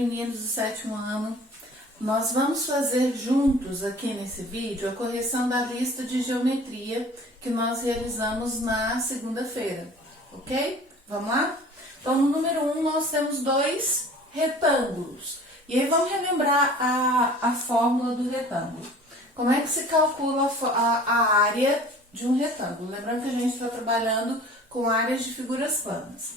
meninos do 7º ano. Nós vamos fazer juntos aqui nesse vídeo a correção da lista de geometria que nós realizamos na segunda-feira, ok? Vamos lá? Então, no número 1, nós temos dois retângulos. E aí, vamos relembrar a fórmula do retângulo. Como é que se calcula a área de um retângulo? Lembrando que a gente está trabalhando com áreas de figuras planas.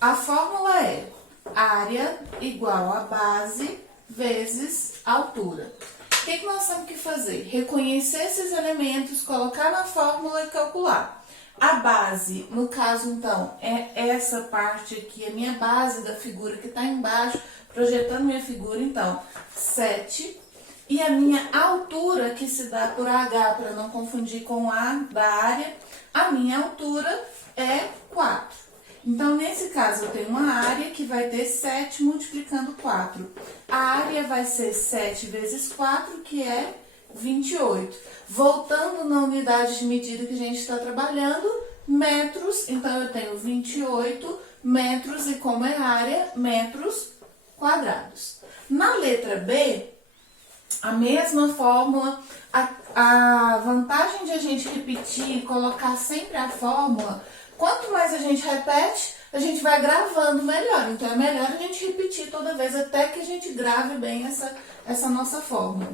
A fórmula é área igual a base vezes altura. O que nós temos que fazer? Reconhecer esses elementos, colocar na fórmula e calcular. A base, no caso, então, é essa parte aqui, a minha base da figura que está embaixo, projetando minha figura, então, 7. E a minha altura, que se dá por H, para não confundir com A da área, a minha altura é 4. Então, nesse caso, eu tenho uma área que vai ter 7 multiplicando 4. A área vai ser 7 vezes 4, que é 28. Voltando na unidade de medida que a gente está trabalhando, metros, então eu tenho 28 metros e como é área, metros quadrados. Na letra B, a mesma fórmula, a vantagem de a gente repetir e colocar sempre a fórmula, quanto mais a gente repete, a gente vai gravando melhor. Então, é melhor a gente repetir toda vez até que a gente grave bem essa nossa fórmula.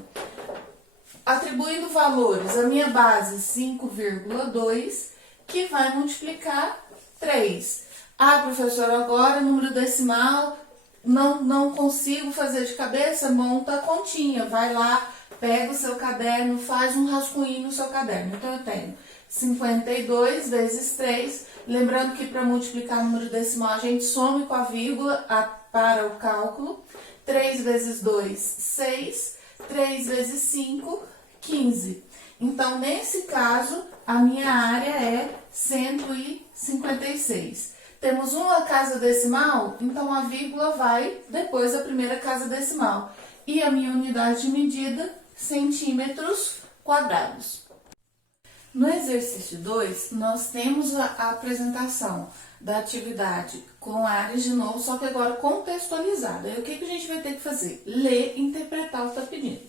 Atribuindo valores, a minha base 5,2, que vai multiplicar 3. Ah, professora, agora número decimal, não consigo fazer de cabeça, monta a continha. Vai lá, pega o seu caderno, faz um rascunho no seu caderno. Então, eu tenho 52 vezes 3. Lembrando que para multiplicar número decimal, a gente some com a vírgula para o cálculo. 3 vezes 2, 6. 3 vezes 5, 15. Então, nesse caso, a minha área é 156. Temos uma casa decimal, então a vírgula vai depois da primeira casa decimal. E a minha unidade de medida, centímetros quadrados. No exercício 2, nós temos a apresentação da atividade com áreas de novo, só que agora contextualizada. E o que a gente vai ter que fazer? Ler e interpretar o que está pedindo.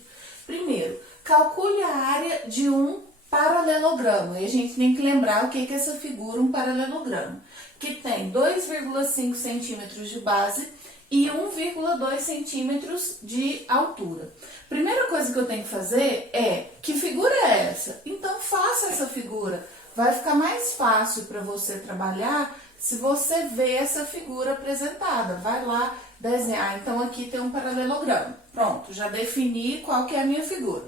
Primeiro, calcule a área de um paralelogramo. E a gente tem que lembrar o que é essa figura, um paralelogramo. Que tem 2,5 centímetros de base e 1,2 centímetros de altura. Primeira coisa que eu tenho que fazer é, que figura é essa? Então, faça essa figura. Vai ficar mais fácil para você trabalhar se você vê essa figura apresentada. Vai lá desenhar. Então, aqui tem um paralelogramo. Pronto, já defini qual que é a minha figura.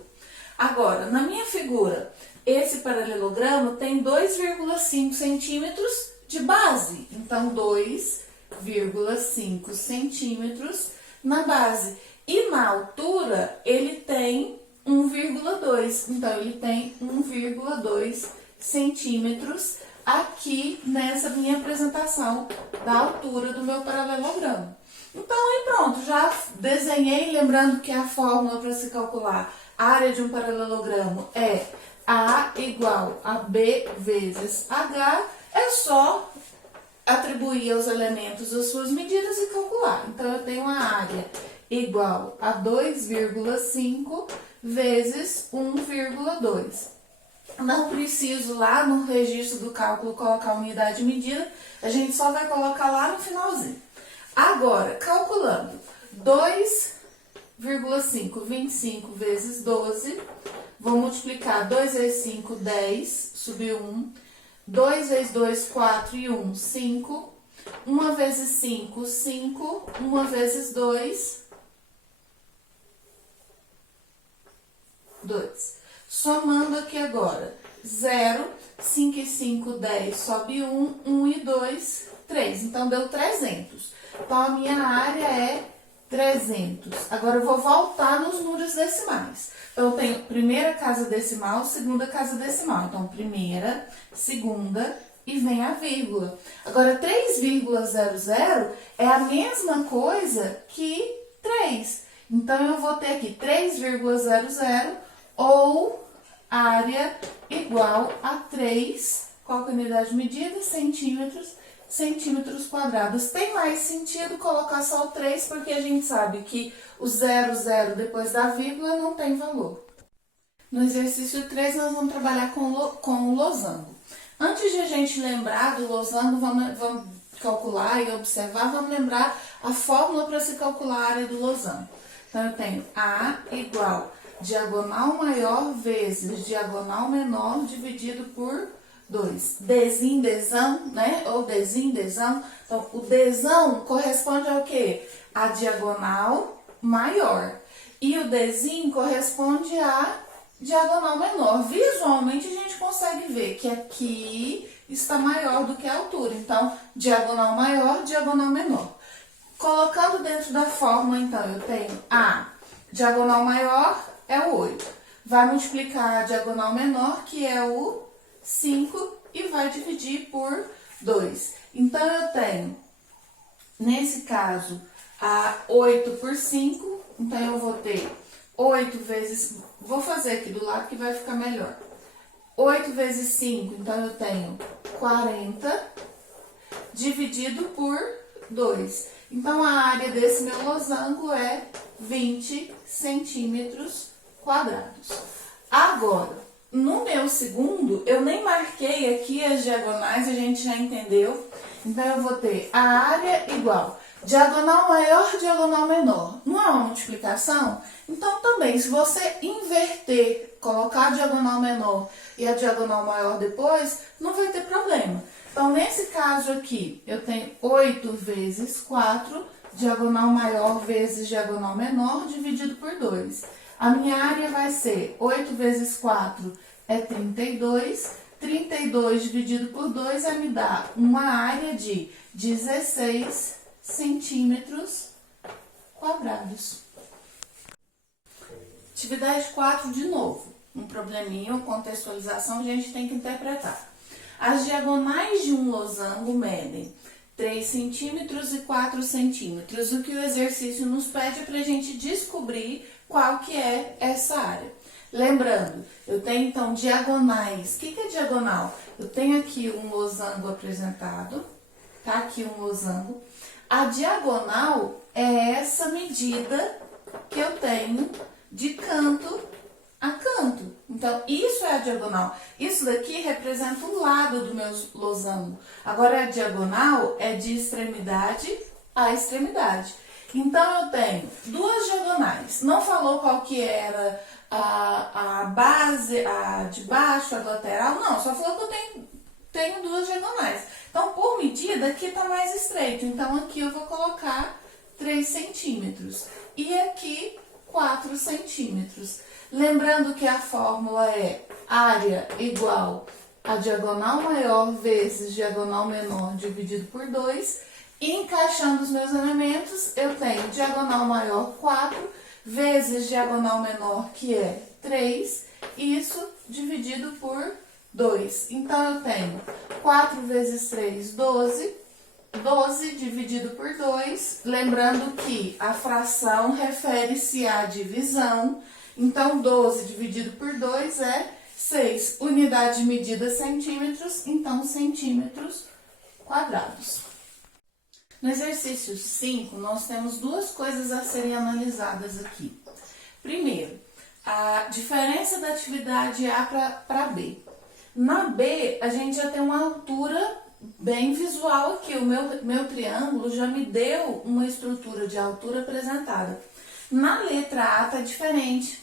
Agora, na minha figura, esse paralelogramo tem 2,5 centímetros de base. Então, 2,5 centímetros na base. E na altura, ele tem 1,2. Então, ele tem 1,2 centímetros aqui nessa minha apresentação da altura do meu paralelogramo. Então, aí pronto, já desenhei, lembrando que a fórmula para se calcular a área de um paralelogramo é A igual a B vezes H, é só atribuir aos elementos as suas medidas e calcular. Então, eu tenho a área igual a 2,5 vezes 1,2. Não preciso lá no registro do cálculo colocar a unidade de medida, a gente só vai colocar lá no finalzinho. Agora, calculando 2,5, 25 vezes 12, vou multiplicar 2 vezes 5, 10, subiu 1. 2 vezes 2, 4 e 1, 5. 1 vezes 5, 5. 1 vezes 2, 2. Somando aqui agora, 0, 5 e 5, 10, sobe 1, 1 e 2, 3. Então, deu 300. Então, a minha área é 300. Agora, eu vou voltar nos números decimais. Então, eu tenho primeira casa decimal, segunda casa decimal. Então, primeira, segunda e vem a vírgula. Agora, 3,00 é a mesma coisa que 3. Então, eu vou ter aqui 3,00 ou área igual a 3, qual que é a unidade de medida? Centímetros, centímetros quadrados. Tem mais sentido colocar só o 3, porque a gente sabe que o 0, 0 depois da vírgula não tem valor. No exercício 3, nós vamos trabalhar com o losango. Antes de a gente lembrar do losango, vamos calcular e observar, vamos lembrar a fórmula para se calcular a área do losango. Então, eu tenho A igual diagonal maior vezes diagonal menor dividido por 2. Dzinho, dzão, né? Ou dzinho, dzão. Então, o dzão corresponde ao quê? A diagonal maior. E o dzinho corresponde a diagonal menor. Visualmente, a gente consegue ver que aqui está maior do que a altura. Então, diagonal maior, diagonal menor. Colocando dentro da fórmula, então, eu tenho a diagonal maior é o 8. Vai multiplicar a diagonal menor, que é o 5, e vai dividir por 2. Então, eu tenho, nesse caso, a 8 por 5. Então, eu vou ter 8 vezes... Vou fazer aqui do lado que vai ficar melhor. 8 vezes 5, então eu tenho 40, dividido por 2. Então, a área desse meu losango é 20 centímetros quadrados. Agora, no meu segundo, eu nem marquei aqui as diagonais, a gente já entendeu. Então, eu vou ter a área igual diagonal maior, diagonal menor. Não é uma multiplicação? Então, também, se você inverter, colocar a diagonal menor e a diagonal maior depois, não vai ter problema. Então, nesse caso aqui, eu tenho 8 vezes 4, diagonal maior vezes diagonal menor, dividido por 2. A minha área vai ser 8 vezes 4 é 32. 32 dividido por 2 vai me dar uma área de 16 centímetros quadrados. Atividade 4 de novo. Um probleminha, uma contextualização, a gente tem que interpretar. As diagonais de um losango medem 3 centímetros e 4 centímetros. O que o exercício nos pede é para a gente descobrir qual que é essa área. Lembrando, eu tenho então diagonais. O que é diagonal? Eu tenho aqui um losango apresentado, tá aqui um losango. A diagonal é essa medida que eu tenho de canto a canto. Então, isso é a diagonal. Isso daqui representa o lado do meu losango. Agora, a diagonal é de extremidade a extremidade. Então, eu tenho duas diagonais. Não falou qual que era a base, a de baixo, a lateral. Não, só falou que eu tenho duas diagonais. Então, por medida, aqui está mais estreito. Então, aqui eu vou colocar 3 centímetros. E aqui, 4 centímetros. Lembrando que a fórmula é área igual a diagonal maior vezes diagonal menor dividido por 2. E encaixando os meus elementos, eu tenho diagonal maior 4 vezes diagonal menor, que é 3. Isso dividido por 2. Então, eu tenho 4 vezes 3, 12. 12 dividido por 2. Lembrando que a fração refere-se à divisão. Então, 12 dividido por 2 é 6. Unidade de medida centímetros, então centímetros quadrados. No exercício 5, nós temos duas coisas a serem analisadas aqui. Primeiro, a diferença da atividade A para B. Na B, a gente já tem uma altura bem visual aqui. O meu triângulo já me deu uma estrutura de altura apresentada. Na letra A tá diferente.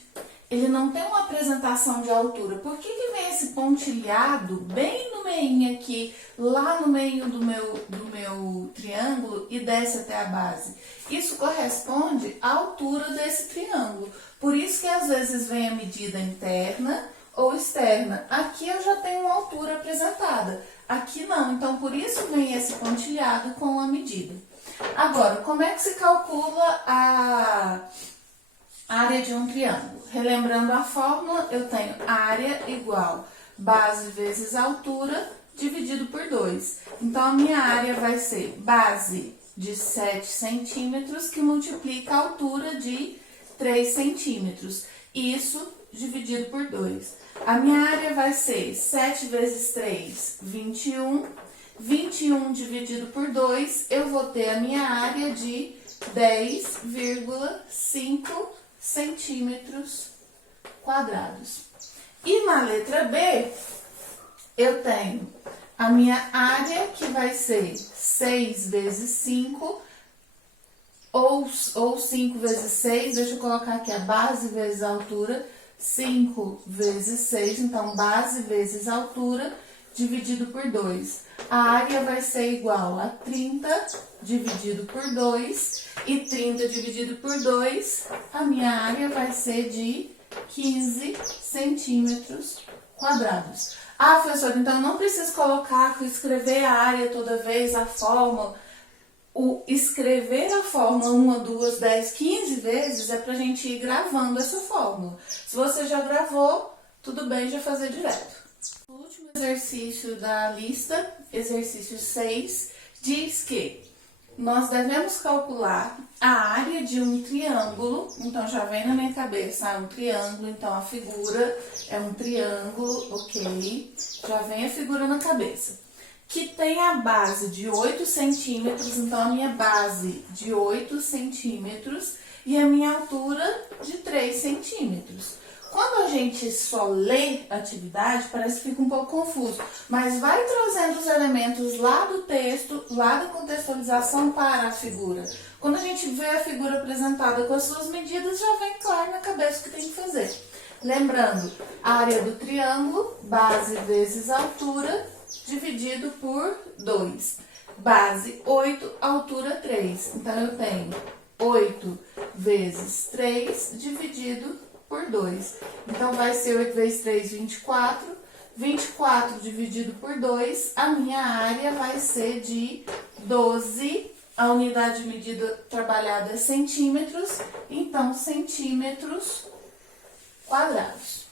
Ele não tem uma apresentação de altura. Por que vem esse pontilhado bem no meio aqui, lá no meio do meu triângulo e desce até a base? Isso corresponde à altura desse triângulo. Por isso que às vezes vem a medida interna ou externa. Aqui eu já tenho uma altura apresentada. Aqui não. Então, por isso vem esse pontilhado com a medida. Agora, como é que se calcula a área de um triângulo? Relembrando a fórmula, eu tenho área igual base vezes altura dividido por 2. Então, a minha área vai ser base de 7 centímetros que multiplica a altura de 3 centímetros. Isso dividido por 2. A minha área vai ser 7 vezes 3, 21, 21 dividido por 2, eu vou ter a minha área de 10,5 centímetros quadrados. E na letra B, eu tenho a minha área, que vai ser 6 vezes 5, ou 5 vezes 6, deixa eu colocar aqui a base vezes a altura, 5 vezes 6, então base vezes altura, dividido por 2. A área vai ser igual a 30 dividido por 2, e 30 dividido por 2, a minha área vai ser de 15 centímetros quadrados. Ah, professor, então eu não preciso escrever a área toda vez, a fórmula. O escrever a fórmula 1, 2, 10, 15 vezes é pra gente ir gravando essa fórmula. Se você já gravou, tudo bem já fazer direto. O último exercício da lista, exercício 6, diz que nós devemos calcular a área de um triângulo. Então, já vem na minha cabeça, um triângulo, então a figura é um triângulo, ok? Já vem a figura na cabeça. Que tem a base de 8 centímetros, então a minha base de 8 centímetros e a minha altura de 3 centímetros. Quando a gente só lê a atividade, parece que fica um pouco confuso, mas vai trazendo os elementos lá do texto, lá da contextualização para a figura. Quando a gente vê a figura apresentada com as suas medidas, já vem claro na cabeça o que tem que fazer. Lembrando, área do triângulo, base vezes altura, dividido por 2. Base 8, altura 3. Então, eu tenho 8 vezes 3 dividido por 2. Então, vai ser 8 vezes 3, 24. 24 dividido por 2, a minha área vai ser de 12. A unidade de medida trabalhada é centímetros, então centímetros quadrados.